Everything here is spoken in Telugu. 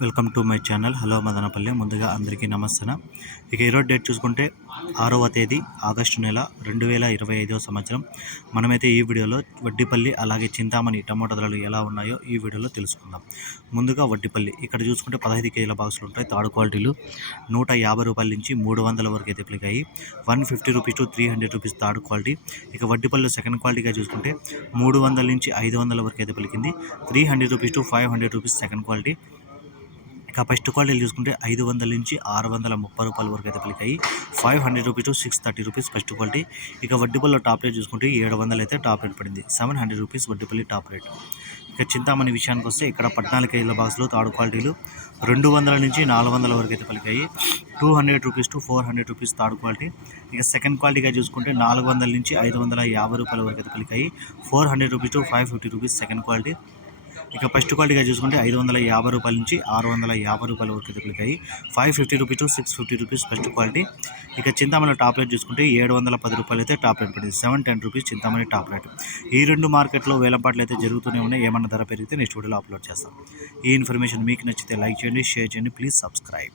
Welcome to my channel. Hello Madanapalle. ముందుగా అందరికీ నమస్తే ఇక ఈరోజు డేట్ చూసుకుంటే ఆరవ తేదీ ఆగస్టు నెల రెండు వేల ఇరవై ఐదవ సంవత్సరం. మనమైతే ఈ వీడియోలో వడ్డీపల్లి అలాగే చింతామణి టమాటో ధరలు ఎలా ఉన్నాయో ఈ వీడియోలో తెలుసుకుందాం. ముందుగా వడ్డిపల్లి. ఇక్కడ చూసుకుంటే పదహైదు కేజీల బాక్సులు ఉంటాయి. థర్డ్ క్వాలిటీలు నూట యాభై రూపాయల నుంచి మూడు వందల వరకు అయితే పలికాయి one fifty rupees to three hundred rupees third quality. ఇక వడ్డీపల్లి సెకండ్ క్వాలిటీగా చూసుకుంటే మూడు వందల నుంచి ఐదు వందల వరకు అయితే పలికింది three hundred rupees to five hundred rupees second quality. First క్వాలిటీలు చూసుకుంటే ఐదు వందల నుంచి ఆరు వందల ముప్పై రూపాయల వరకు అయితే పలికాయి. Five hundred rupees to six thirty rupees first quality. ఇక వడ్డీపల్లిలో టాప్ రేట్ చూసుకుంటే ఏడు వందలు అయితే టాప్ రేట్ పడింది. Seven hundred rupees Vaddipalli top rate. ఇక చింతామణి విషయానికి వస్తే ఇక్కడ పద్నాలుగు కేజీల బాక్స్లో థర్డ్ క్వాలిటీలు రెండు వందల నుంచి నాలుగు వందల వరకు అయితే పలికాయి. Two hundred rupees to four hundred rupees third quality. ఇక సెకండ్ క్వాలిటీగా చూసుకుంటే నాలుగు వందల నుంచి ఐదు వందల యాభై రూపాయల వరకు అయితే పలికాయి. Four hundred rupees to five fifty rupees second quality. ఇక ఫస్ట్ క్వాలిటీగా చూసుకుంటే ఐదు వందల యాభై రూపాయల నుంచి ఆరు వందల యాభై రూపాయల వరకు దొరుకుతాయి five fifty rupees to six fifty rupees first quality ఇక చింతామణి టాప్ రేట్ చూసుకుంటే ఏడు వందల పది రూపాయలు అయితే టాప్ రేట్ పడింది seven ten rupees Chintamani top rate. ఈ రెండు మార్కెట్లో వేలంపాట్లు అయితే జరుగుతూనే ఉన్నాయి. ఏమన్నా ధర పెరిగితే నెక్స్ట్ వీడియోలో అప్లోడ్ చేస్తాం. ఈ ఇన్ఫర్మేషన్ మీకు నచ్చితే లైక్ చేయండి షేర్ చేయండి. Please subscribe